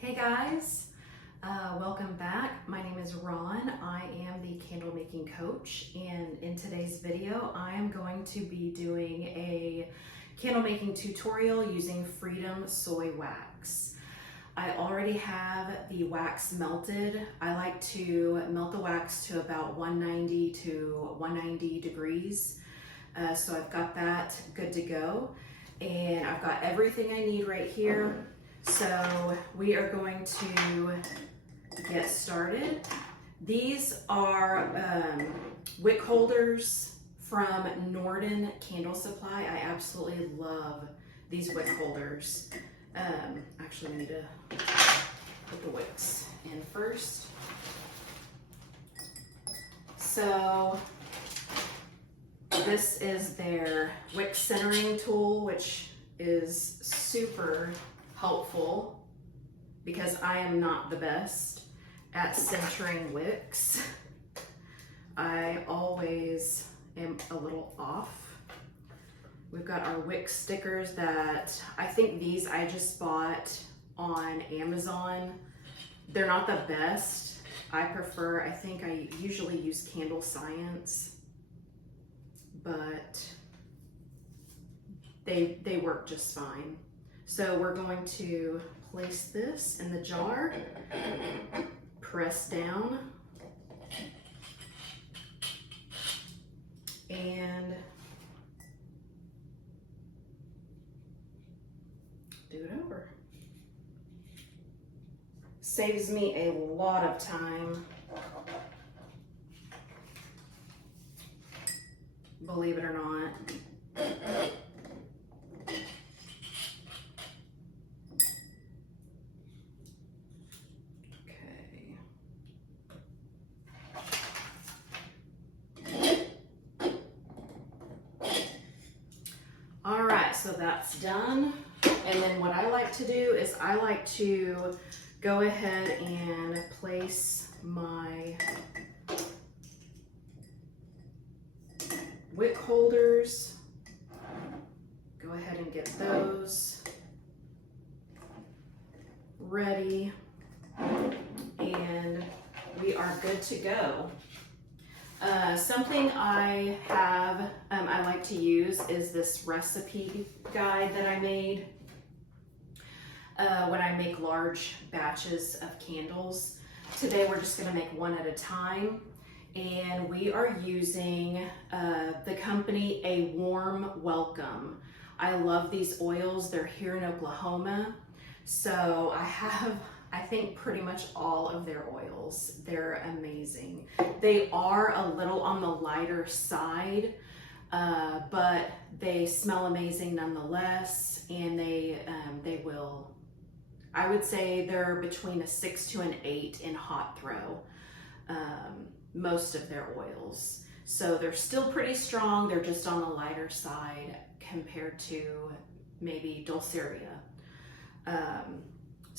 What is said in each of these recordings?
Hey guys, welcome back. My name is Ron. I am the candle making coach, and in today's video I am going to be doing a candle making tutorial using Freedom Soy Wax. I already have the wax melted. I like to melt the wax to about 190 to 190 degrees. So I've got that good to go, and I've got everything I need right here. So we are going to get started. These are wick holders from Norden Candle Supply. I absolutely love these wick holders. Actually, I need to put the wicks in first. So this is their wick centering tool, which is super helpful because I am not the best at centering wicks. I always am a little off. We've got our wick stickers that I think these I just bought on Amazon. They're not the best. I think I usually use Candle Science, but they work just fine. So we're going to place this in the jar, press down, and do it over. Saves me a lot of time, believe it or not. All right, so that's done. And then what I like to do is I like to go ahead and place my wick holders. Go ahead and get those ready, and we are good to go. Something I have, I like to use is this recipe guide that I made when I make large batches of candles. Today we're just going to make one at a time, and we are using the company A Warm Welcome. I love these oils. They're here in Oklahoma, so I have I think pretty much all of their oils. They're amazing. They are a little on the lighter side, but they smell amazing nonetheless, and they will, I would say they're between a 6 to an 8 in hot throw, most of their oils. So they're still pretty strong. They're just on the lighter side compared to maybe Dulceria.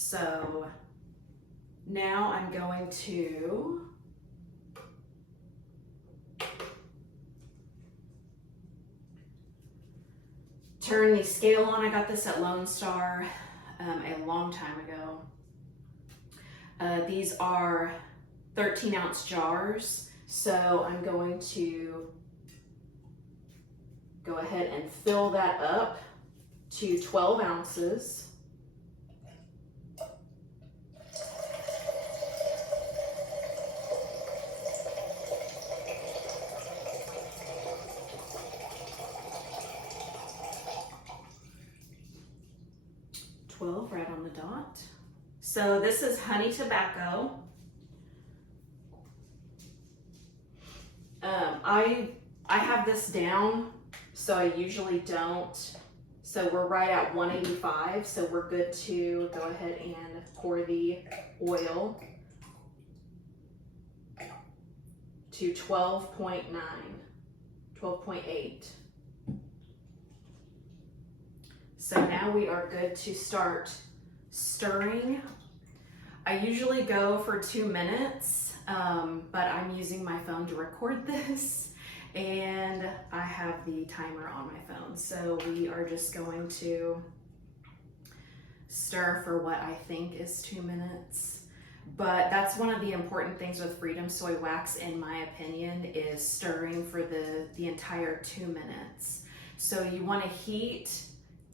So now I'm going to turn the scale on. I got this at Lone Star a long time ago. These are 13-ounce jars, so I'm going to go ahead and fill that up to 12 ounces. Right on the dot. So this is honey tobacco. I have this down, so I usually don't. So we're right at 185, so we're good to go ahead and pour the oil to 12.9, 12.8. So now we are good to start stirring. I usually go for 2 minutes, but I'm using my phone to record this, and I have the timer on my phone. So we are just going to stir for what I think is 2 minutes. But that's one of the important things with Freedom Soy Wax, in my opinion, is stirring for the entire 2 minutes. So you want to heat,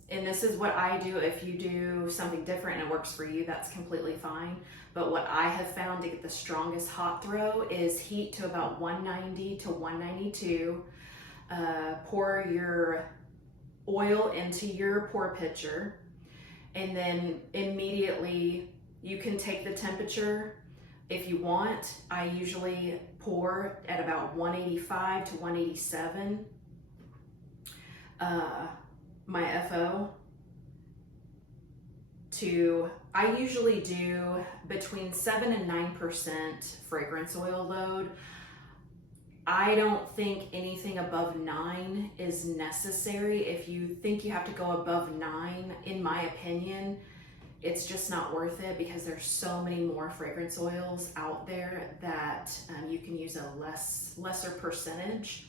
and this is what I do. If you do something different and it works for you, that's completely fine. But what I have found to get the strongest hot throw is heat to about 190 to 192. Pour your oil into your pour pitcher, and then immediately you can take the temperature if you want. I usually pour at about 185 to 187 my FO. I usually do between 7 and 9% fragrance oil load. I don't think anything above 9 is necessary. If you think you have to go above 9, in my opinion, it's just not worth it, because there's so many more fragrance oils out there that you can use a lesser percentage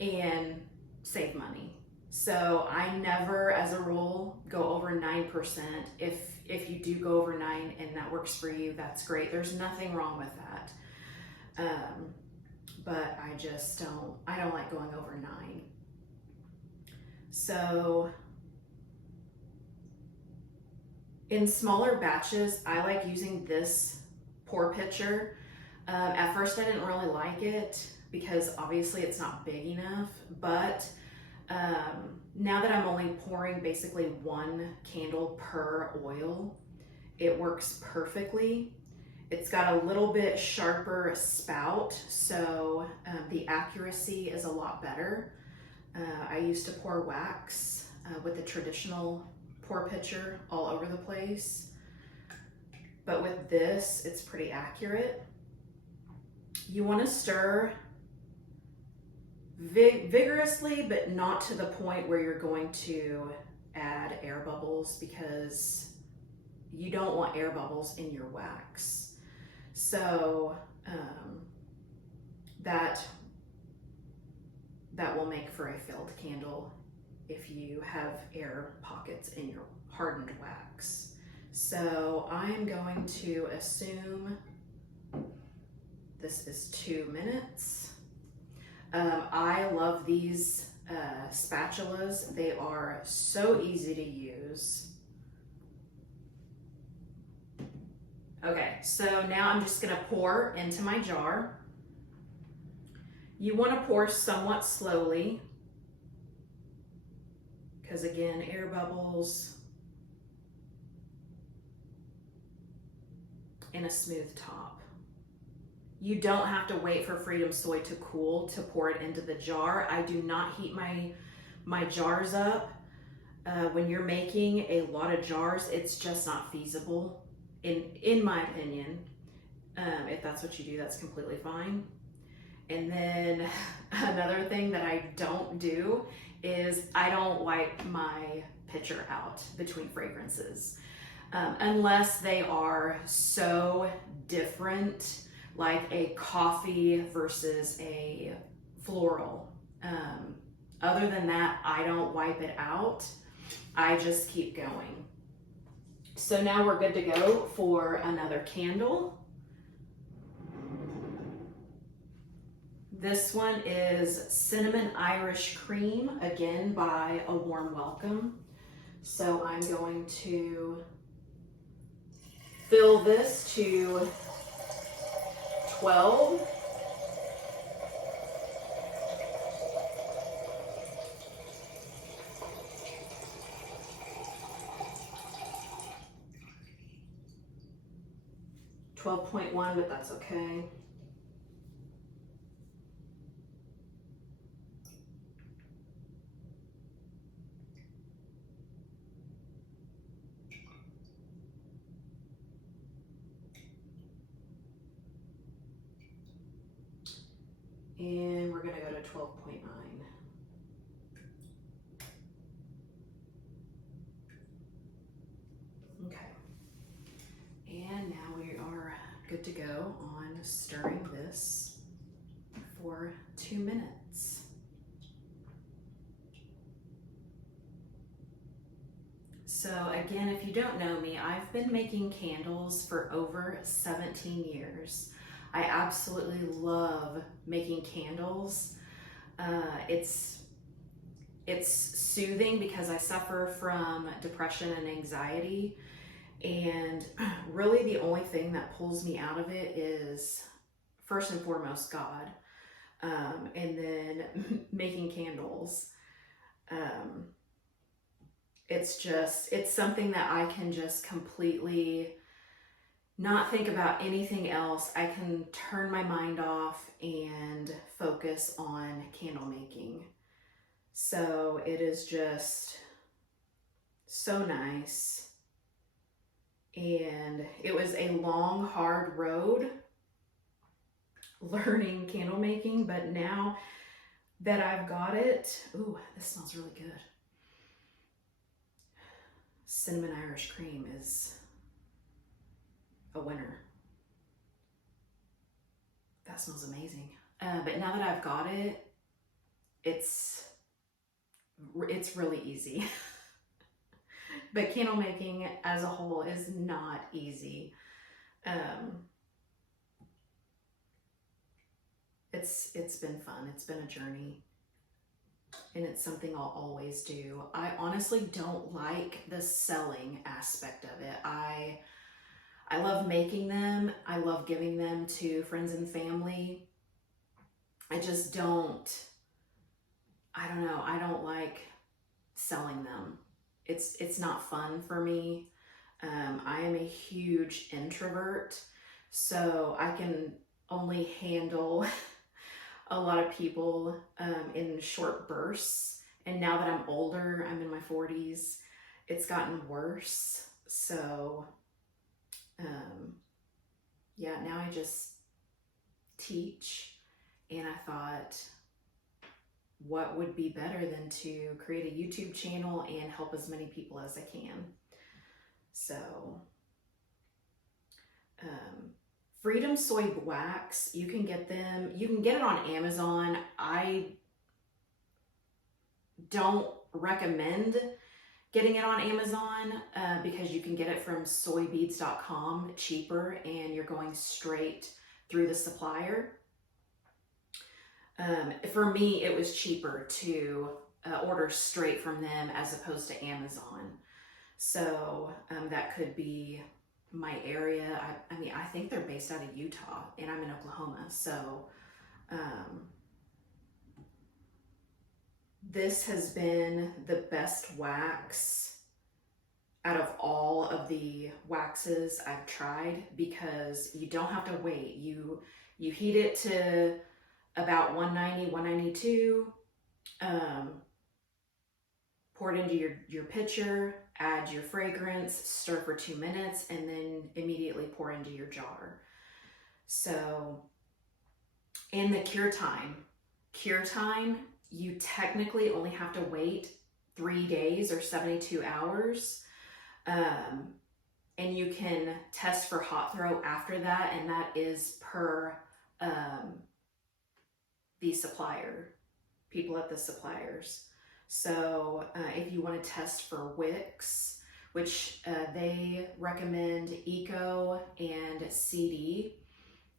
and save money. So I never, as a rule, go over 9%. If you do go over 9 and that works for you, that's great. There's nothing wrong with that. But I don't like going over 9. So in smaller batches, I like using this pour pitcher. At first I didn't really like it because obviously it's not big enough, but now that I'm only pouring basically 1 candle per oil, it works perfectly. It's got a little bit sharper spout, so the accuracy is a lot better. I used to pour wax with the traditional pour pitcher all over the place, but with this, it's pretty accurate. You want to stir vigorously, but not to the point where you're going to add air bubbles, because you don't want air bubbles in your wax. So that will make for a failed candle if you have air pockets in your hardened wax. So I'm going to assume this is 2 minutes. I love these spatulas. They are so easy to use. Okay, so now I'm just gonna pour into my jar. You wanna pour somewhat slowly, because again, air bubbles and a smooth top. You don't have to wait for Freedom Soy to cool to pour it into the jar. I do not heat my jars up. When you're making a lot of jars, it's just not feasible, in my opinion. If that's what you do, that's completely fine. And then another thing that I don't do is I don't wipe my pitcher out between fragrances. Unless they are so different, like a coffee versus a floral. Other than that, I don't wipe it out. I just keep going. So now we're good to go for another candle. This one is Cinnamon Irish Cream, again by A Warm Welcome. So I'm going to fill this to 12. .1, but that's okay. And we're gonna go to 12.9. Okay. And now we are good to go on stirring this for 2 minutes. So again, if you don't know me, I've been making candles for over 17 years. I absolutely love making candles. It's soothing because I suffer from depression and anxiety, and really the only thing that pulls me out of it is first and foremost God, and then making candles. It's something that I can just completely not think about anything else. I can turn my mind off and focus on candle making. So it is just so nice. And it was a long, hard road learning candle making, but now that I've got it, ooh, this smells really good. Cinnamon Irish cream is a winner. That smells amazing. But now that I've got it, it's really easy. But candle making as a whole is not easy. It's been fun. It's been a journey, and it's something I'll always do. I honestly don't like the selling aspect of it. I love making them. I love giving them to friends and family. I just don't, I don't know. I don't like selling them. It's not fun for me. I am a huge introvert, so I can only handle a lot of people in short bursts. And now that I'm older, I'm in my 40s, it's gotten worse. So yeah, now I just teach, and I thought, what would be better than to create a YouTube channel and help as many people as I can. So Freedom Soy Wax, you can get it on Amazon. I don't recommend getting it on Amazon because you can get it from soybeads.com cheaper, and you're going straight through the supplier. For me, it was cheaper to order straight from them as opposed to Amazon. So that could be my area. I mean, I think they're based out of Utah, and I'm in Oklahoma. So this has been the best wax out of all of the waxes I've tried, because you don't have to wait. You heat it to about 190, 192, pour it into your pitcher, add your fragrance, stir for 2 minutes, and then immediately pour into your jar. So, and the cure time, you technically only have to wait 3 days or 72 hours. And you can test for hot throw after that, and that is per the supplier, people at the suppliers. So if you want to test for wicks, which they recommend Eco and CD.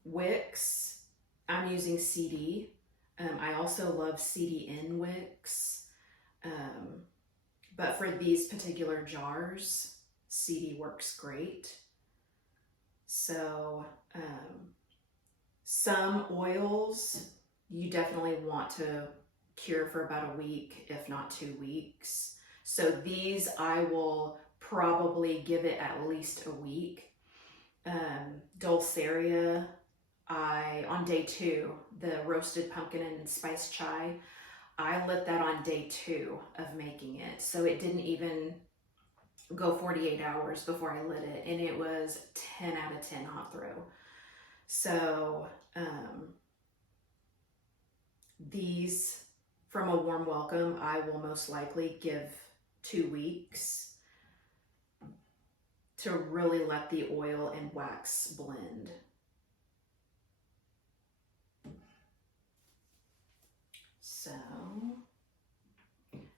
Wicks, I'm using CD. I also love CDN wicks. But for these particular jars, CD works great. So some oils you definitely want to cure for about a week, if not 2 weeks. So these I will probably give it at least a week. Dulceria, on day 2, the roasted pumpkin and spice chai, I lit that on day 2 of making it. So it didn't even go 48 hours before I lit it, and it was 10 out of 10 hot throw. So these, from a warm welcome, I will most likely give 2 weeks to really let the oil and wax blend. So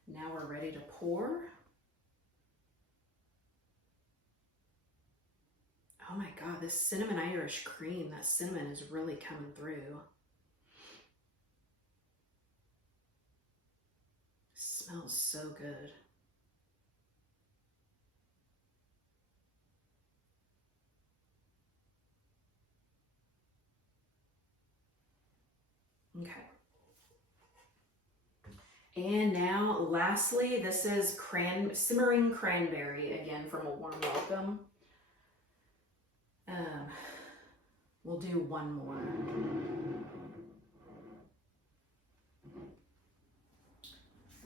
now we're ready to pour. Oh my God, this cinnamon Irish cream, that cinnamon is really coming through. Smells so good. Okay. And now, lastly, this is simmering cranberry, again from A Warm Welcome. We'll do one more.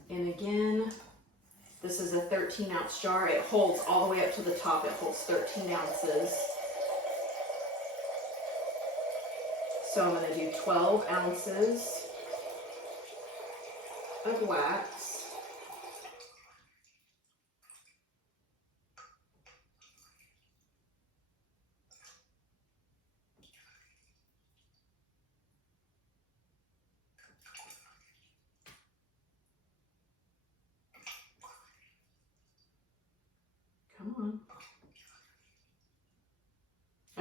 And again, this is a 13-ounce jar. It holds all the way up to the top. It holds 13 ounces. So I'm going to do 12 ounces of wax. Come on.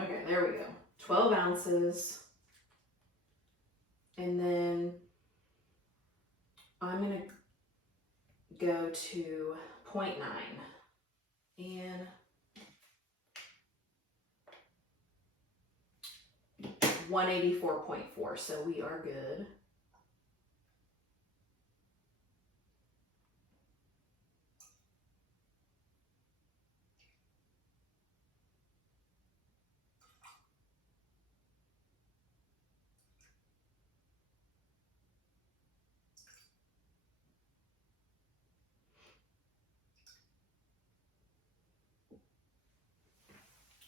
Okay, there we go. 12 ounces. And then I'm going to go to 0.9 and 184.4, so we are good.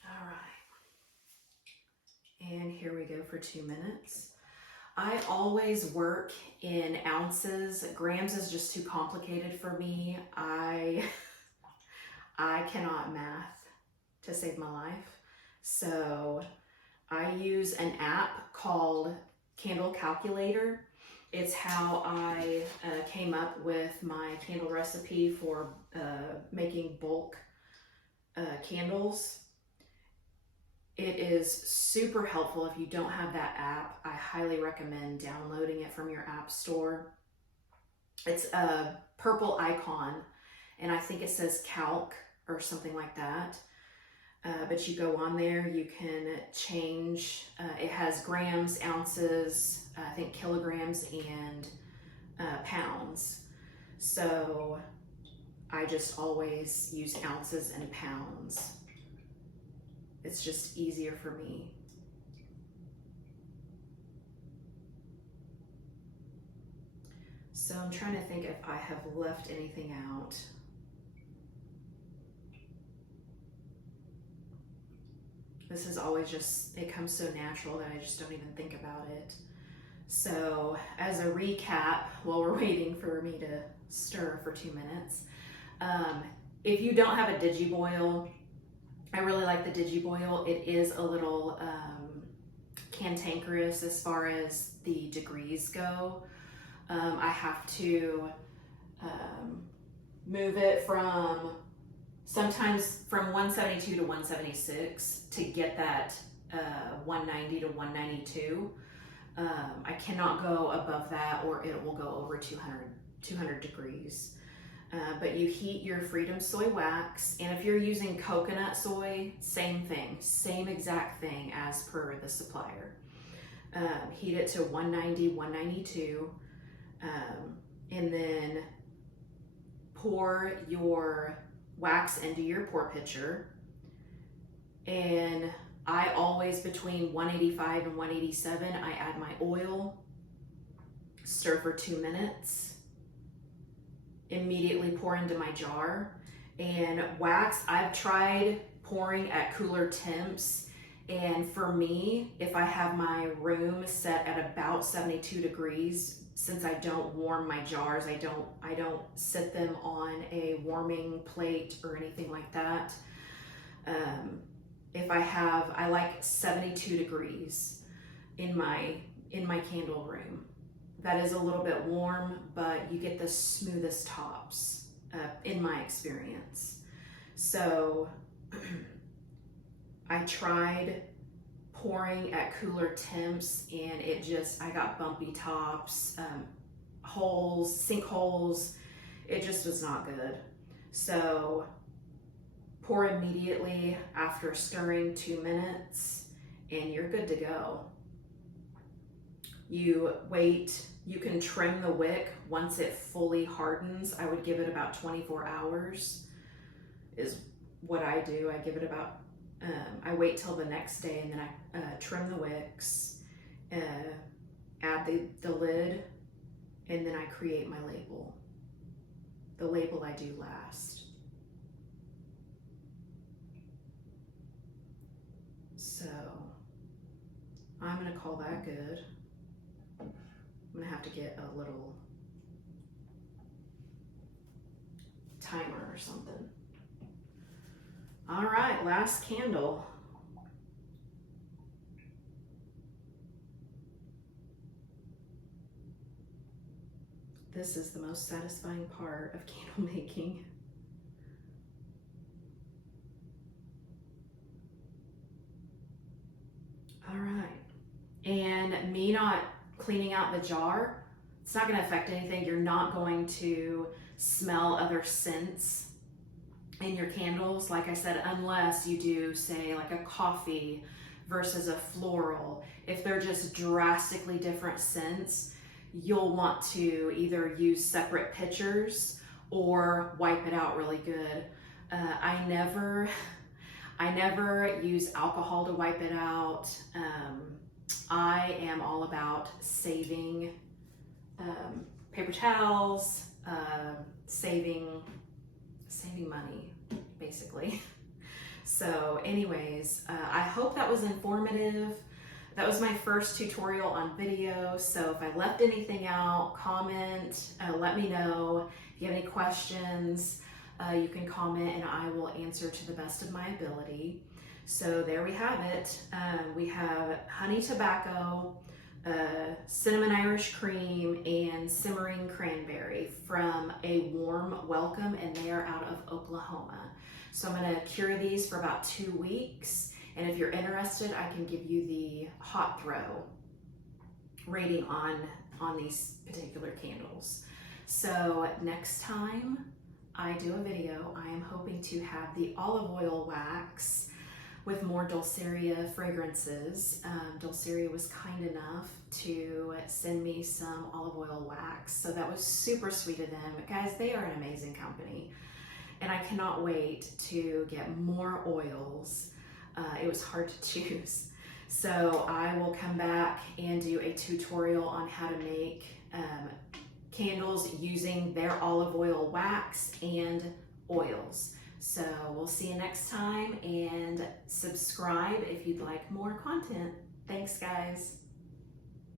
All right. And here we go for 2 minutes. I always work in ounces. Grams is just too complicated for me. I cannot math to save my life. So I use an app called Candle Calculator. It's how I came up with my candle recipe for making bulk candles. It is super helpful. If you don't have that app, I highly recommend downloading it from your app store. It's a purple icon, and I think it says calc or something like that. But you go on there, you can change, it has grams, ounces, I think kilograms, and pounds. So I just always use ounces and pounds. It's just easier for me. So I'm trying to think if I have left anything out. This is always just, it comes so natural that I just don't even think about it. So as a recap, while we're waiting for me to stir for 2 minutes, if you don't have a Digiboil, I really like the Digiboil. It is a little cantankerous as far as the degrees go. I have to move it from sometimes from 172 to 176 to get that 190 to 192. I cannot go above that or it will go over 200 degrees. But you heat your Freedom Soy Wax, and if you're using coconut soy, same thing, same exact thing as per the supplier. Heat it to 190, 192, and then pour your wax into your pour pitcher. And I always, between 185 and 187, I add my oil, stir for 2 minutes, immediately pour into my jar. And wax, I've tried pouring at cooler temps, and for me, if I have my room set at about 72 degrees, since I don't warm my jars, I don't sit them on a warming plate or anything like that. If I like 72 degrees in my candle room. That is a little bit warm, but you get the smoothest tops in my experience. So I tried pouring at cooler temps and I got bumpy tops, holes, sinkholes. It just was not good. So pour immediately after stirring 2 minutes and you're good to go. You wait, you can trim the wick once it fully hardens. I would give it about 24 hours is what I do. I give it about, I wait till the next day and then I trim the wicks, add the lid, and then I create my label. The label I do last. So I'm gonna call that good. I'm gonna have to get a little timer or something. All right, last candle. This is the most satisfying part of candle making. All right, and me not cleaning out the jar, it's not going to affect anything. You're not going to smell other scents in your candles, like I said, unless you do, say, like a coffee versus a floral. If they're just drastically different scents, you'll want to either use separate pitchers or wipe it out really good. I never use alcohol to wipe it out. I am all about saving paper towels, saving money, basically. So anyways, I hope that was informative. That was my first tutorial on video, so if I left anything out, comment, let me know. If you have any questions, you can comment and I will answer to the best of my ability. So there we have it. We have honey tobacco, cinnamon Irish cream, and simmering cranberry from A Warm Welcome, and they are out of Oklahoma. So I'm gonna cure these for about 2 weeks. And if you're interested, I can give you the hot throw rating on these particular candles. So next time I do a video, I am hoping to have the olive oil wax with more Dulceria fragrances. Dulceria was kind enough to send me some olive oil wax, so that was super sweet of them. Guys, they are an amazing company, and I cannot wait to get more oils. It was hard to choose. So I will come back and do a tutorial on how to make candles using their olive oil wax and oils. So we'll see you next time, and subscribe if you'd like more content. Thanks, guys.